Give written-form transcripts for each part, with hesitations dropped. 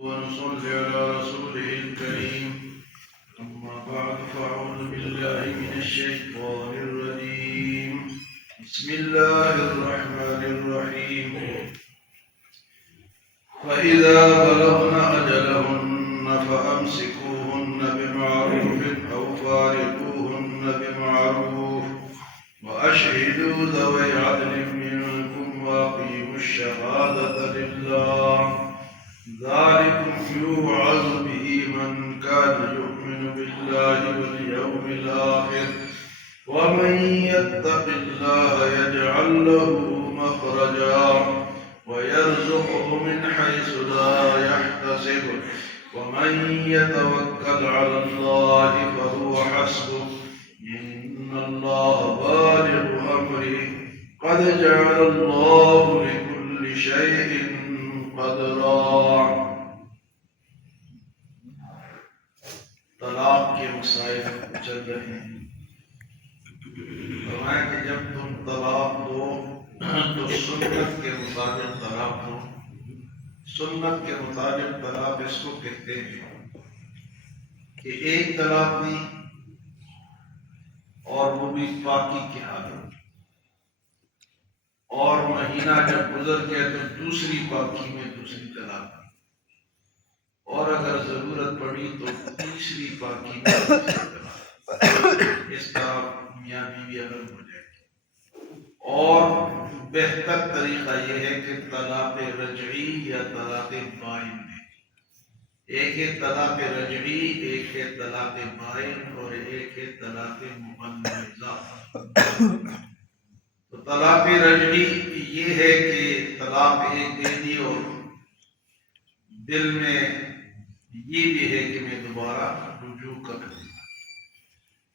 ونصلي على رسوله الكريم. أما بعد فأعوذ بالله من الشيطان الرجيم. بسم الله الرحمن الرحيم. فإذا بلغن أجلهن فأمسكوهن بمعروف أو فارقوهن بمعروف وأشهدوا ذوي عدل منكم وأقيموا الشهادة لله ذلكم يوعظ به من كان يؤمن بالله واليوم الآخر ومن يتق الله يجعل له مخرجا ويرزقه من حيث لا يحتسب ومن يتوكل على الله فهو حسبه إن الله بالغ أمره قد جعل الله لكل شيء قدرا. طلاق کے مسائل چل رہے ہیں. فرمایا کہ جب تم طلاق دو تو سنت کے مطابق طلاق دو. سنت کے مطابق طلاق اس کو کہتے ہیں کہ ایک طلاق دی اور وہ بھی پاکی کی حالت، اور مہینہ جب گزر گیا تو دوسری پاکی میں دوسری طلاق دی، اور اگر ضرورت پڑی تو تیسری پاکی میں تیسری طلاق. اس طرح میاں بیوی الگ ہو جائے گی. اور بہتر طریقہ یہ ہے کہ طلاق رجعی یا طلاق بائن دے. ایک ہے طلاق رجعی، ایک ہے طلاق بائن، اور ایک ہے طلاق مغلظہ. تو طلاق رجعی یہ ہے کہ طلاق ایک دے دی اور دل میں یہ بھی ہے کہ میں دوبارہ رجوع کروں.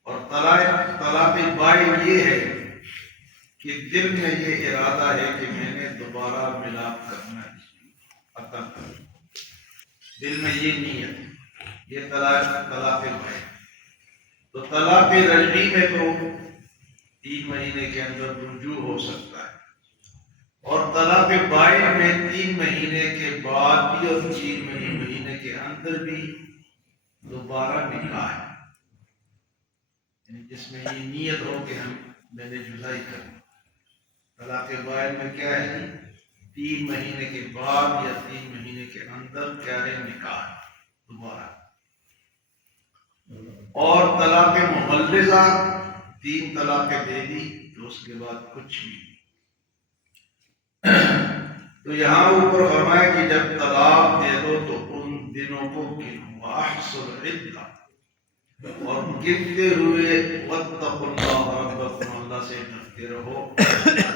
اور طلاق بائن یہ ہے کہ دل میں یہ ارادہ ہے کہ میں نے دوبارہ ملاپ کرنا ہے، دل میں یہ نیت، یہ طلاق بائن. تو طلاق رجعی میں تو 3 مہینے کے اندر رجوع ہو سکتا ہے، اور طلاق بائن میں 3 مہینے کے بعد بھی اور 3 مہینے کے اندر بھی دوبارہ نکاح ہے. یعنی جس میں یہ نیت ہو کہ میں نے جدائی کرنا. طلاق بائن میں کیا ہے؟ 3 مہینے کے بعد یا 3 مہینے کے اندر کیا ہے؟ نکاح دوبارہ. اور طلاق مغلظہ 3 طلاقیں دے دی تو اس کے بعد کچھ بھی. تو یہاں اوپر فرمایا کہ جب طلاق دے دو تو ان دنوں کو گنو، واحصوا العدہ، اور گنتے ہوئے واتقوا اللہ ربکم، اللہ سے ڈرتے رہو،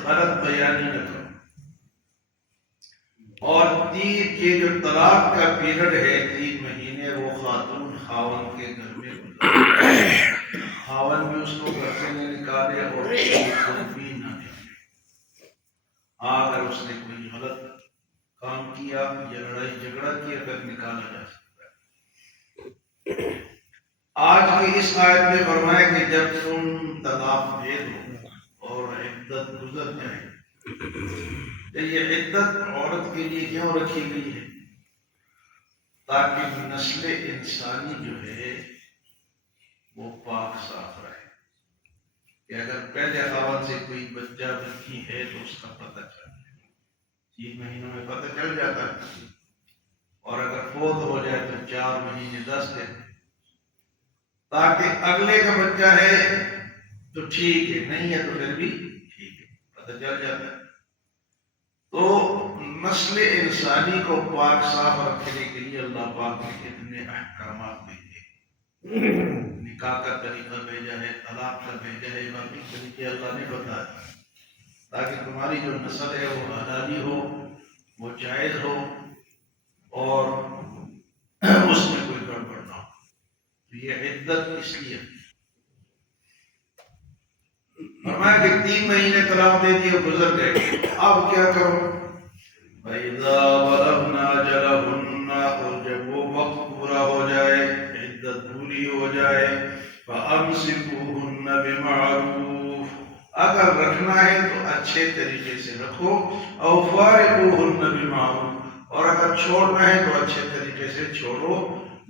غلط بیانی نہ کرو. اور یہ جو طلاق کا پیریڈ ہے 3 مہینے، وہ خاتون خاون کے گھر میں گزارے. خاون بھی اس کو گھر سے نہیں نکالے اور خود بھی نہ نکالے. اگر اس نے کوئی غلط کام کیا یا لڑائی جھگڑا کیا پھر نکالا جا سکتا ہے. آج کی اس آیت میں فرمایا کہ جب تم طلاق دے دو اور عدت گزر جائے. یہ عدت عورت کے لیے کیوں رکھی گئی ہے؟ تاکہ نسل انسانی جو ہے وہ پاک صاف رہے. کہ اگر پہلے خاوند سے کوئی بچہ بچی ہے تو اس کا پتہ چل جائے. 3 مہینوں میں پتہ چل جاتا ہے، اور اگر فوت ہو جائے تو 4 مہینے 10 دن، تاکہ اگلے کا بچہ ہے تو ٹھیک ہے، نہیں ہے تو پھر بھی ٹھیک ہے، پتہ چل جاتا ہے. تو نسل انسانی کو پاک صاف رکھنے کے لیے اللہ پاک نے اتنے احکامات بھیجے. نکاح کا طریقہ بھیجا ہے، طلاق کا بھیجا ہے، باقی طریقے اللہ نے بتایا تاکہ تمہاری جو نسل ہے وہ حلالی ہو، وہ جائز ہو، اور اس میں کوئی گڑبڑ نہ ہو. تو یہ عدت اس لیے فرمایا کہ 3 مہینے طلاق دے دیے گزر گئے. اب کیا کرو؟ فَإِذَا بَلَغْنَ أَجَلَهُنَّ، اور جب وہ وقت پورا ہو جائے، عدت پوری ہو جائے، فَأَمْسِكُوهُنَّ بِمَعْرُوفٍ، اگر رکھنا ہے تو اچھے طریقے سے رکھو، أَوْ فَارِقُوهُنَّ بِمَعْرُوفٍ، اور اگر چھوڑنا ہے تو اچھے طریقے سے چھوڑو،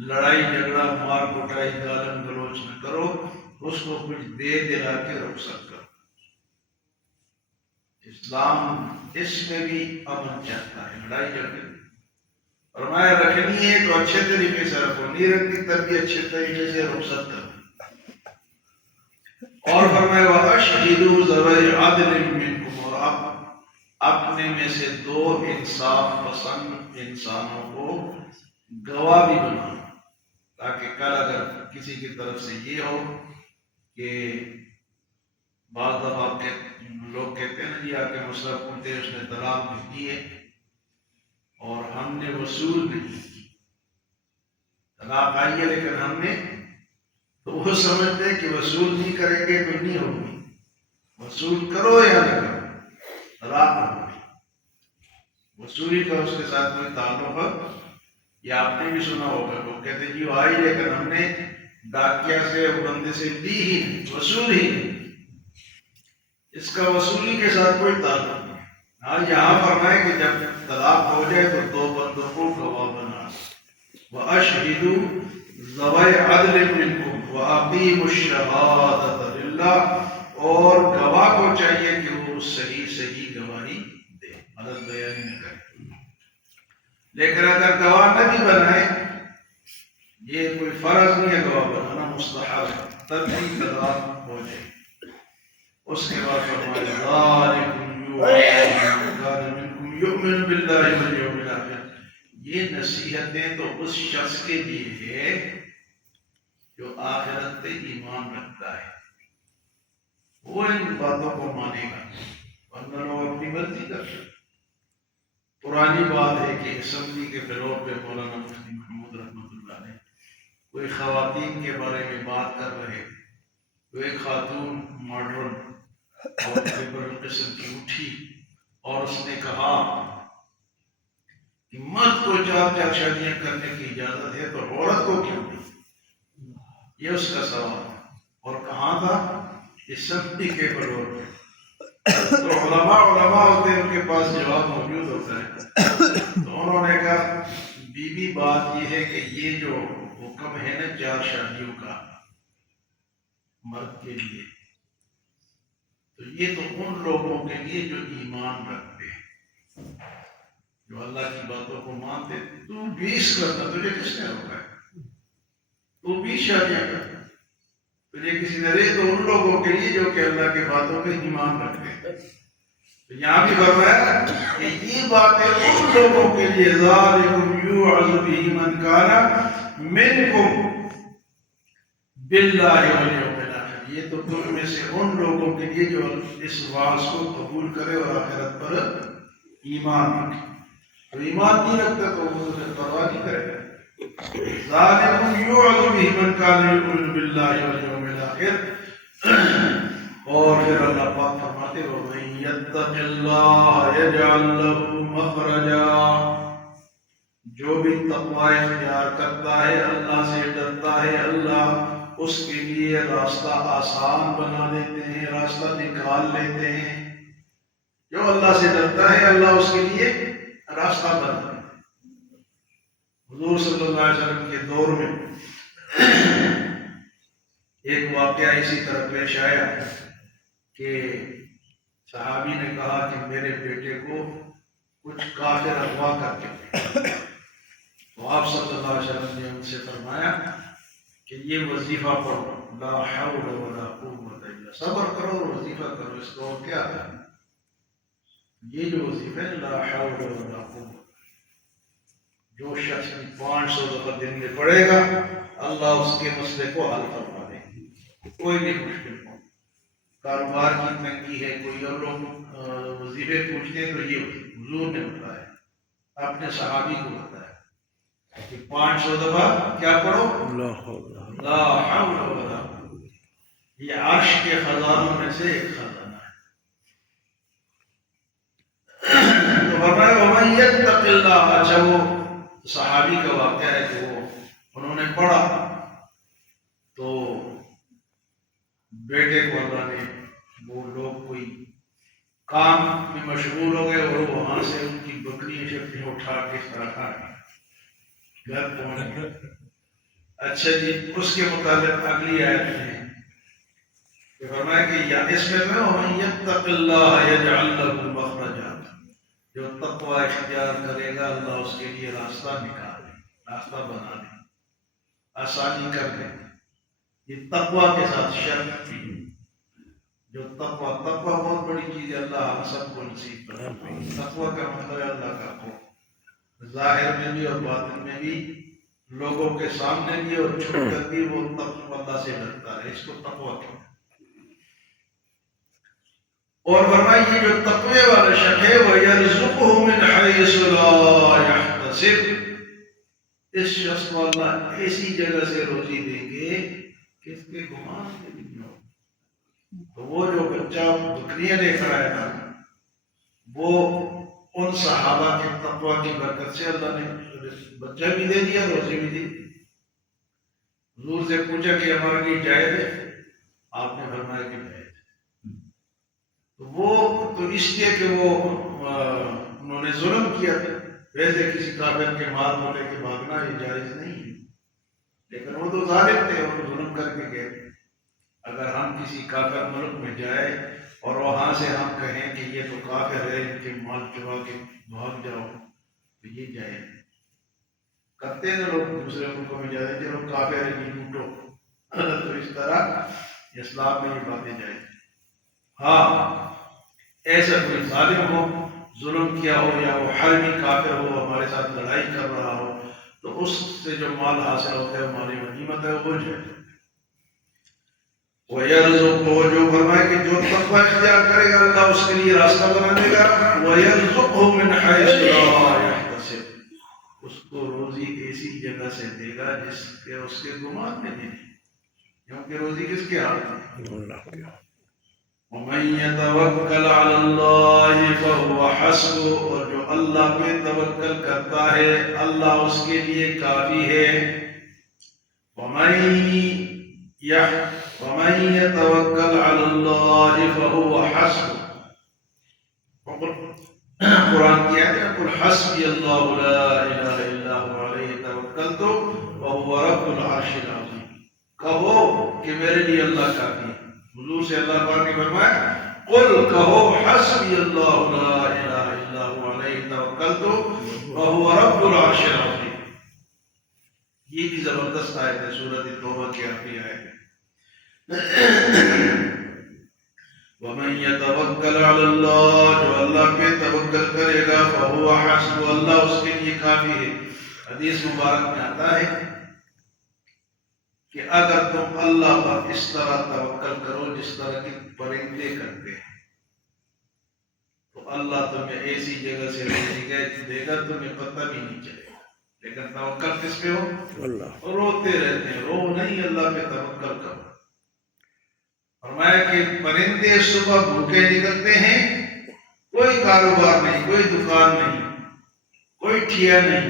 لڑائی جھگڑا مار کٹائی گالم گلوچ نہ کرو، اس کو کچھ دے دلا کے رخصت کرو۔ اسلام اس میں بھی امن چاہتا ہے، لڑائی جھگڑے فرمایا رکھنی ہے تو اچھے طریقے سے رکھو، نہیں رکھنی تب بھی اچھے طریقے سے رخصت کرو۔ اور فرمایا وَأَشْهِدُوا ذَوَيْ عَدْلٍ مِّنْكُمْ، اور آپ اپنے میں سے دو انصاف پسند انسانوں کو گواہ بھی بناؤ، تاکہ کل اگر کسی کی طرف سے یہ ہو کہ بعض دفعہ لوگ کہتے ہیں نا جی آپ کے مسئلہ پوچھتے اس نے طلاق بھی دی ہے اور ہم نے وصول نہیں کی، طلاق آئی ہے لیکن ہم نے، تو وہ سمجھتے ہیں کہ وصول نہیں کریں گے تو نہیں ہوگی، وصول کرو یا نہ کرو طلاق ہوگی، وصولی کا اس کے ساتھ کوئی تعلق ہے۔ یہ آپ نے بھی سنا ہوگا، لوگ کہتے ہیں جی وہ آئی لیکن ہم نے ڈاکیا سے بندے سے دی ہی نہیں، وصول ہی نہیں، اس کا وصولی کے ساتھ کوئی تعلق نہیں۔ ہاں یہاں فرمائے کہ جب طلاق ہو جائے تو دو بندوں کو گواہ بنا، وَأَشْهِدُوا ذَوَيْ عَدْلٍ مِّنْكُمْ وَأَقِيمُوا الشَّهَادَةَ لِلَّهِ، اور گواہ کو چاہیے کہ وہ صحیح گواہی دے، غلط بیانی نہ کرے۔ لیکن اگر گواہ نہ بھی بنائے، یہ کوئی فرض نہیں ہے، گواہ بنانا مستحب ہے، تب بھی طلاق ہو جائے۔ اس کے بعد فرمایا ذَلِكُمْ يُوعَظُ مَن كَانَ مِنكُمْ يُؤْمِنُ بِاللَّهِ وَالْيَوْمِ الْآخِرِ، یہ نصیحتیں تو اس شخص کے لیے ہے جو آخرت پہ ایمان رکھتا ہے، وہ ان باتوں کو مانے گا، ورنہ لوگ اپنی مرضی کرتے ہیں۔ پرانی بات ہے کہ اسمبلی کے فلور پہ مولانا مفتی محمود رحمۃ اللہ علیہ کوئی خواتین کے بارے میں بات کر رہے، تو ایک خاتون ماڈرن اور لبرل قسم کی اٹھی اور اس نے کہا کہ مرد کو 4 شادیاں کرنے کی اجازت ہے تو عورت کو کیوں نہیں؟ یہ اس کا سوال ہے، اور کہاں تھا؟ اسمبلی کے فلور پہ۔ تو علماء ہوتے ہیں، ان کے پاس جواب موجود ہوتا ہے، تو انہوں نے کہا بی بات یہ ہے کہ یہ جو حکم ہے نا 4 شادیوں کا مرد کے لیے، تو یہ تو ان لوگوں کے لیے جو ایمان رکھتے ہیں، جو اللہ کی باتوں کو مانتے۔ تو 20 کرنا، تجھے کس نے روکا ہے؟ تو 20 شادیاں کرنا تجھے کسی نے رہی، تو ان لوگوں کے لیے جو کہ اللہ کی باتوں پہ ایمان رکھتے ہیں۔ تو یہاں بھی فرمایا کہ یہ باتیں ان لوگوں کے لیے ذَلِكُمْ يُوعَظُ بِهِ مَنْ كَانَ مِنْكُمْ بِاللَّهِ وَالْيَوْمِ الْآخِرِ، یہ تو تم میں سے ان لوگوں کے لیے جو اس وعظ کو قبول کرے اور آخرت پر ایمان رکھے۔ تو ایمان نہیں رکھتا تو وہ اسے پرواہ نہیں کرے گا۔ ذَلِكُمْ يُوعَظُ بِهِ مَنْ كَانَ يُؤْمِنُ بِاللَّهِ وَالْيَوْمِ الْآخِرِ۔ اور پھر اللہ پاک فرماتے ہو وَمَن يَتَّقِ اللَّهَ يَجْعَلْ لَهُ مَخْرَجًا، جو بھی تقوی اختیار کرتا ہے، اللہ سے ڈرتا ہے، اللہ اس کے لیے راستہ آسان بنا دیتے ہیں، راستہ نکال لیتے ہیں۔ جو اللہ سے ڈرتا ہے اللہ اس کے لیے راستہ بنا دیتا ہے۔ حضور صلی اللہ علیہ وسلم کے دور میں ایک واقعہ اسی طرح پیش آیا کہ صحابی نے کہا کہ میرے بیٹے کو کچھ کافر اغوا کر کے، تو آپ صلی اللہ علیہ وسلم نے ان سے فرمایا کہ یہ وظیفہ پڑھو، لا حول ولا قوت الا، صبر کرو اور وظیفہ کرو، اس کو اور کیا ہے؟ یہ جو وظیفہ ہے لا حول ولا قوت، جو شخص 500 دفعہ دن میں پڑھے گا اللہ اس کے مسئلے کو حل فرما دے گا، کوئی بھی مشکل ہو، کاروبار کی تنگی ہے، کوئی اور لوگ وظیفے پوچھتے ہیں، تو یہ حضور نے بتایا، اپنے صحابی کو بتایا کہ 500 دفعہ کیا پڑھو، لا حول ولا قوت۔ یہ عرش کے خزانوں میں سے ایک خزانہ ہے۔ تو فرمایا وَمَن يَتَّقِ اللَّهَ، اچھا وہ صحابی کا واقعہ ہے کہ وہ انہوں نے پڑھا تو بیٹے کو اللہ نے، وہ لوگ کوئی کام میں مشغول ہو گئے اور وہاں سے ان کی بکری شکریاں اٹھا کے اس طرح کھا گئے، گھر پہنچ گئے۔ اچھا جی، اس کے متعلق اگلی آیت میں کہ فرمایا کہ یا اس میں ومن یتق اللہ یجعل لہ مخرجا، جو تقوی اختیار کرے گا اللہ اس کے لیے راستہ نکال دے، راستہ بنا دے، آسانی کر دے۔ یہ تقوی کے ساتھ شرط تھی، جو تقوی بہت بڑی چیز ہے، اللہ ہم سب کو نصیب کرے۔ تقوی کا مطلب ہے اللہ کا خوف، ظاہر میں بھی اور باطن میں بھی، لوگوں کے سامنے بھی اور چھپ کر بھی وہ تقوی اللہ سے ڈرتا ہے، اس کو تقوی کہتے ہیں۔ اور فرمائی یہ جو تقوی والا شخص ہے وَيَرْزُقْهُ مِنْ حَيْثُ لَا يَحْتَسِبُ، اس شخص کو اللہ ایسی جگہ سے روزی دیں گے کہ اس کے گمان سے بھی نہیں ہو۔ تو وہ جو بچہ بکریاں لے کر آیا تھا، وہ ان صحابہ کے تقوی کی برکت سے اللہ نے بچہ بھی دے دیا، روزی بھی دی۔ حضور سے پوچھا کہ ہمارے لیے جائز ہے؟ آپ نے فرمایا کہ جائز۔ وہ تو اس لیے کہ وہ انہوں نے ظلم کیا تھا، ویسے کسی کافر کے مال کو لے کے بھاگنا یہ جائز نہیں ہے، لیکن وہ تو ظالم تھے اور ظلم کر کے گئے۔ اگر ہم کسی کافر ملک میں جائیں اور وہاں سے ہم کہیں کہ یہ تو کافر ہے، ان کے مال چرا کے بھاگ جاؤ، تو یہ جائز کرتے ہیں لوگ دوسرے ملکوں میں جاتے ہیں، لوگ کافر ہے یہ لوٹو، تو اس طرح اسلام میں یہ باتیں جائز۔ ہاں ایسا کوئی ظالم ہو، ظلم کیا ہو، یا وہ حربی کافر ہو، ہمارے ساتھ لڑائی کر رہا ہو، تو اس سے جو مال حاصل ہوتا ہے مال غنیمت ہے، وہ جائے۔ وَيَرْزُقْهُ، جو فرمائے کہ جو تقوی اختیار کرے گا اللہ اس کے لیے راستہ بنا دے گا۔ وَيَرْزُقْهُ مِنْ حَيْثُ لَا يَحْتَسِبُ، اس کو روزی ایسی جگہ سے دے گا جس کے اس کے گمان میں نہیں، کیونکہ روزی کس کے ہاتھ میں؟ اللہ کے۔ وَمَن يَتَوَكَّلْ عَلَى اللَّهِ فَهُوَ حَسْبُهُ، اور جو اللہ پہ توکل کرتا ہے اللہ اس کے لیے کافی ہے۔ وَمَن يَتَوَكَّلْ عَلَى اللَّهِ فَهُوَ حَسْبُهُ، قرآن کی آیت ہے قُلْ حَسْبِيَ اللَّهُ لَا إِلَهَ إِلَّا هُوَ عَلَيْهِ تَوَكَّلْتُ وَهُوَ رَبُّ الْعَرْشِ الْعَظِيمِ، کہو کہ میرے لیے اللہ کافی ہے۔ حضور سے اللہ پاک نے فرمایا قل کہو حسبی اللہ لا الہ الا هو علیہ توکلت وهو رب العرش العظیم۔ یہ بھی زبردست آیت ہے، سورۃ توبہ کی آخری آیت ہے۔ ومن یتوکل علی اللہ، جو اللہ پہ توکل کرے گا فهو حسبہ، اللہ اس کے لیے کافی ہے۔ حدیث مبارک میں آتا ہے کہ اگر تم اللہ پر اس طرح توکل کرو جس طرح کے پرندے کرتے ہیں تو اللہ تمہیں ایسی جگہ سے روزی دے گا تمہیں پتہ بھی نہیں چلے گا۔ لیکن توکل کس پہ ہو؟ اللہ۔ روتے رہتے ہیں، رو نہیں، اللہ پہ توکل کرو۔ فرمایا کہ پرندے صبح بھوکے نکلتے ہیں، کوئی کاروبار نہیں، کوئی دکان نہیں، کوئی ٹھیا نہیں،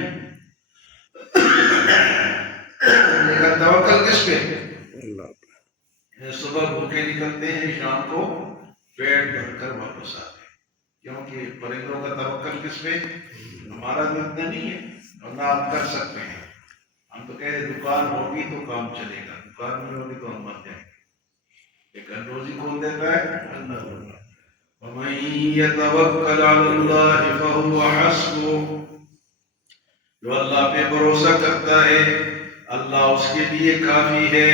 لیکن توکل کس پہ؟ اللہ۔ صبح بھوکے نکلتے ہیں، شام کو پیٹ بھر کر واپس آتے ہیں، کیونکہ پرندوں کا توکل کس پہ؟ ہمارا دھندہ نہیں ہے، ورنہ آپ کر سکتے ہیں۔ ہم تو کہہ رہے دکان ہوگی تو کام چلے گا، دکان نہیں ہوگی تو ہم مر جائیں گے، لیکن روزی کون دیتا ہے؟ اللہ۔ وَمَن يَتَوَكَّلْ عَلَى اللَّهِ فَهُوَ حَسْبُهُ، جو اللہ پہ بھروسہ کرتا ہے اللہ اس کے لیے کافی ہے۔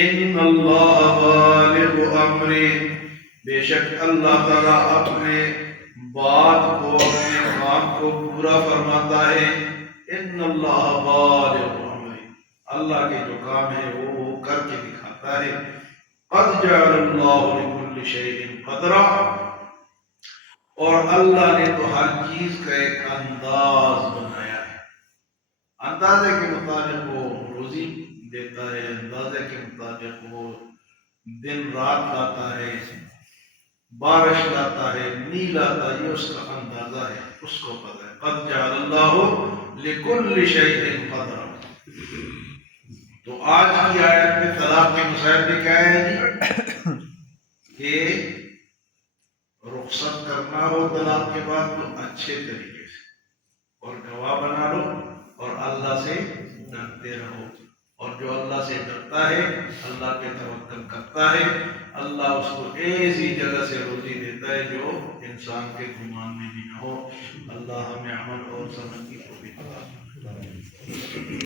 ان اللہ بالغ امرہ، بے شک اللہ تعالیٰ اپنے بات کو، اپنے کام کو پورا فرماتا ہے۔ ان اللہ بالغ امرہ، اللہ کے جو کام ہے وہ کر کے دکھاتا ہے۔ قد جعل اللہ لکل شیء قدرا، اور اللہ نے تو ہر چیز کا ایک انداز بنایا ہے، اندازے کے مطابق وہ روزی دیتا ہے، اندازے کے مطابق وہ دن رات لاتا ہے، بارش لاتا ہے، نیل لاتا ہے، یہ اس کا اندازہ ہے، اس کو پتہ ہے۔ قد جعل اللہ لکل شیء قدرا۔ تو آج کی آیت میں طلاق کے مسائل میں کیا ہے جی؟ کہ رخصت کرنا ہو طلاق کے بعد تو اچھے طریقے سے، اور گواہ بنا لو اور اللہ سے ڈرتے رہو، اور جو اللہ سے ڈرتا ہے، اللہ پہ توکل کرتا ہے، اللہ اس کو ایسی جگہ سے روزی دیتا ہے جو انسان کے گمان میں بھی نہ ہو۔ اللہ ہمیں عمل اور سمجھ کی توفیق عطا فرمائے۔